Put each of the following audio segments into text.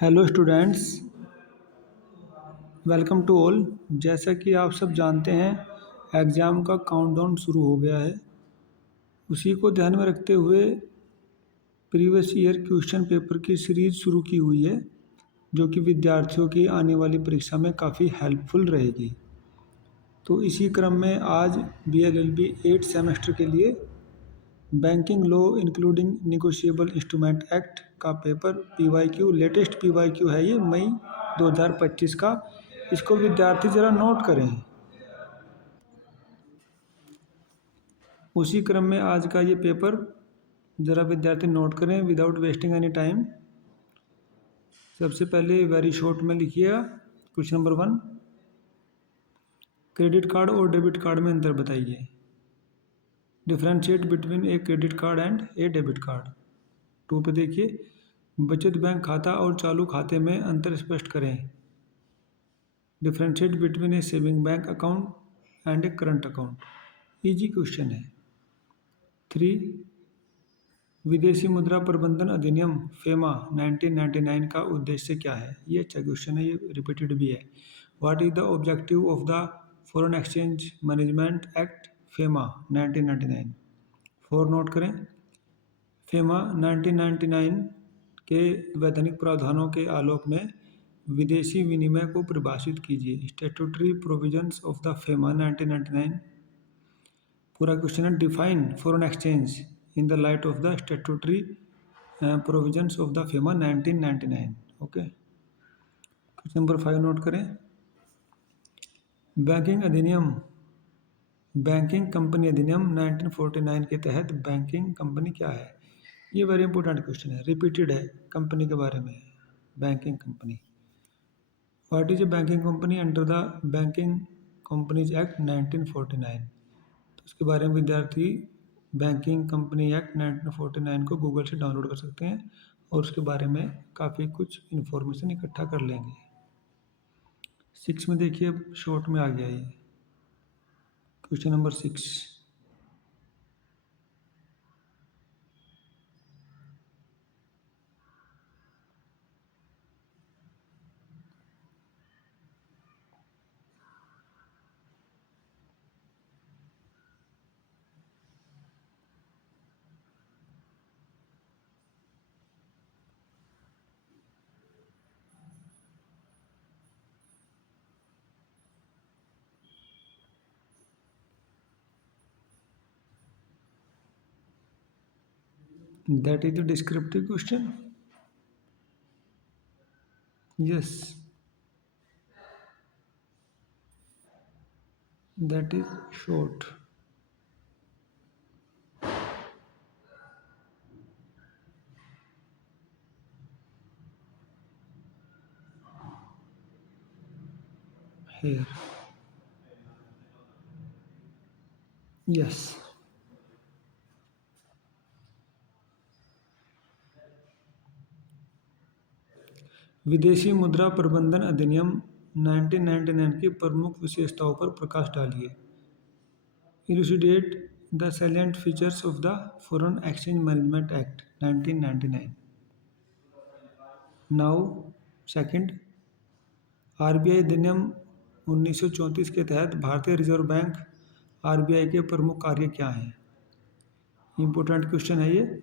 Hello students, welcome to all. जैसा कि आप सब जानते हैं, एग्ज़ाम का काउंटडाउन शुरू हो गया है। उसी को ध्यान में रखते हुए प्रीवियस ईयर क्वेश्चन पेपर की सीरीज़ शुरू की हुई है, जो कि विद्यार्थियों की आने वाली परीक्षा में काफ़ी हेल्पफुल रहेगी। तो इसी क्रम में आज BLLB 8 सेमेस्टर के लिए banking law including negotiable instrument act का पेपर PYQ लेटेस्ट PYQ है, ये मई 2025 का। इसको विद्यार्थी ज़रा नोट करें। उसी क्रम में आज का ये पेपर ज़रा विद्यार्थी नोट करें विदाउट वेस्टिंग एनी टाइम। सबसे पहले वेरी शॉर्ट में लिखिएगा क्वेश्चन नंबर 1, क्रेडिट कार्ड और डेबिट कार्ड में अंतर बताइए। Differentiate between a credit card and A debit card. 2 पे देखिए, बचत बैंक खाता और चालू खाते में अंतर स्पष्ट करें। Differentiate between A saving bank account and A current account. Easy question है। 3, विदेशी मुद्रा प्रबंधन अधिनियम फेमा 1999 का उद्देश्य क्या है। ये अच्छा क्वेश्चन है, ये रिपीटेड भी है। What is the objective of the foreign exchange management act FEMA 1999। 4 note करें। फेमा 1999 के वैधानिक प्रावधानों के आलोक में विदेशी विनिमय को परिभाषित कीजिए। Statutory provisions of the FEMA 1999। पूरा क्वेश्चन है, define foreign exchange in the light of the statutory provisions of the FEMA 1999। Okay, question number 5 note करें। बैंकिंग अधिनियम, बैंकिंग कंपनी अधिनियम 1949 के तहत बैंकिंग कंपनी क्या है। ये वेरी इंपॉर्टेंट क्वेश्चन है, रिपीटेड है, कंपनी के बारे में। Banking company, what is a banking company under the banking companies act 1949। तो इसके बारे में विद्यार्थी बैंकिंग कंपनी एक्ट 1949 को गूगल से डाउनलोड कर सकते हैं और उसके बारे में काफ़ी कुछ इन्फॉर्मेशन इकट्ठा कर लेंगे। 6 में देखिए, अब शॉर्ट में आ गया ये question number 6। That is the descriptive question. Yes, that is short. Here. Yes. विदेशी मुद्रा प्रबंधन अधिनियम 1999 की प्रमुख विशेषताओं पर प्रकाश डालिए। Elucidate the salient features of the foreign exchange management act 1999। Now second, RBI अधिनियम 1934 के तहत भारतीय रिजर्व बैंक RBI के प्रमुख कार्य क्या हैं। इंपॉर्टेंट क्वेश्चन है ये।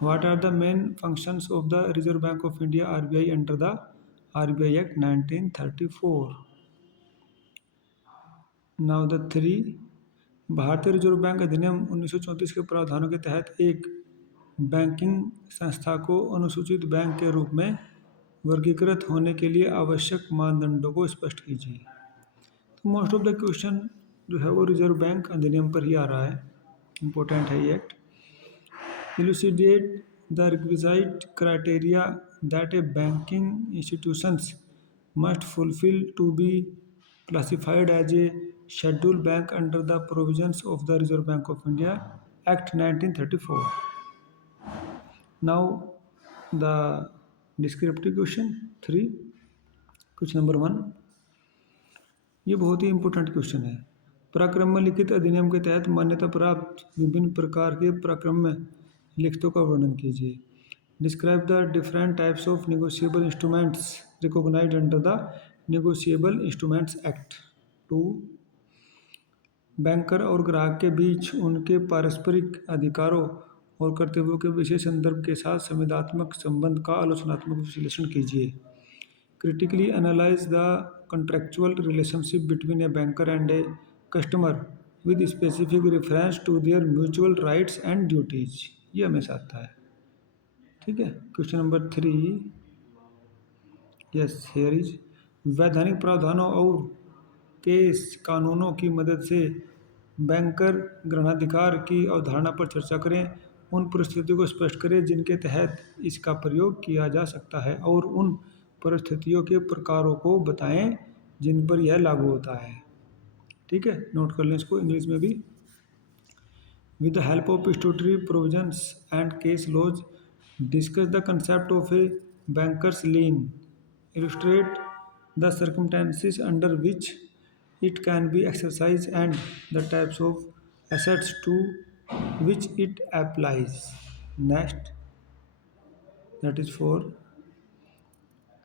What are the main functions of the Reserve Bank of India RBI under the RBI Act 1934? Now the 3, भारतीय रिजर्व बैंक अधिनियम 1934 के प्रावधानों के तहत एक बैंकिंग संस्था को अनुसूचित बैंक के रूप में वर्गीकृत होने के लिए आवश्यक मानदंडों को स्पष्ट कीजिए। तो मोस्ट ऑफ द क्वेश्चन जो है वो रिजर्व बैंक अधिनियम पर ही आ रहा है, इम्पोर्टेंट है ये act. Elucidate the requisite criteria that a banking institutions must fulfill to be classified as a scheduled bank under the provisions of the Reserve Bank of India Act 1934. Now the descriptive question 3, question number 1। ये बहुत ही important question है। पराक्रम में लिखित अधिनियम के तहत मान्यता प्राप्त विभिन्न प्रकार के पराक्रम में लिखतों का वर्णन कीजिए। Describe the different types of negotiable instruments recognized under the Negotiable Instruments Act. 2. Banker और ग्राहक के बीच उनके पारस्परिक अधिकारों और कर्तव्यों के विशेष संदर्भ के साथ संविदात्मक संबंध का आलोचनात्मक विश्लेषण कीजिए. Critically analyze the contractual relationship between a banker and a customer with specific reference to their mutual rights and duties. ये हमेशा आता है. ठीक है. Question number 3. Yes here is वैधानिक प्रावधानों और केस कानूनों की मदद से बैंकर ग्रहणाधिकार की अवधारणा पर चर्चा करें. उन परिस्थितियों को स्पष्ट करें जिनके तहत इसका प्रयोग किया जा सकता है और उन परिस्थितियों के प्रकारों को बताएं जिन पर यह लागू होता है. ठीक है, नोट कर लें इसको इंग्लिश में भी. With the help of statutory provisions and case laws, discuss the concept of a banker's lien. Illustrate the circumstances under which it can be exercised and the types of assets to which it applies. Next, that is 4.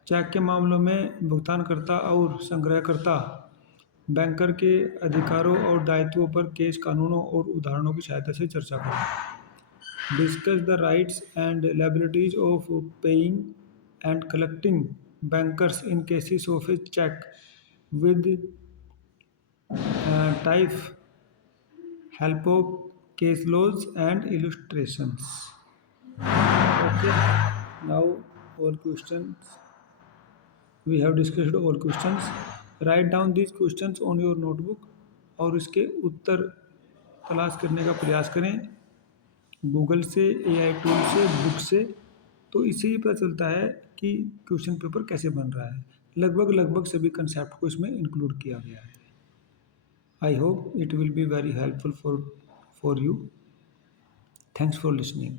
Check के मामलों में भुगतानकर्ता और संग्रहकर्ता banker के अधिकारों और दायित्वों पर केस कानूनों और उदाहरणों की सहायता से चर्चा करें. Discuss the rights and liabilities of paying and collecting bankers in cases of a cheque with type help of case laws and illustrations. Okay, now all questions. We have discussed all questions. Write down these questions on your notebook और इसके उत्तर तलाश करने का प्रयास करें Google से, AI tool से, book से. तो इससे ही पता चलता है कि क्वेश्चन पेपर कैसे बन रहा है. लगभग सभी कंसेप्ट को इसमें इंक्लूड किया गया है. I hope it will be very helpful for you. Thanks for listening.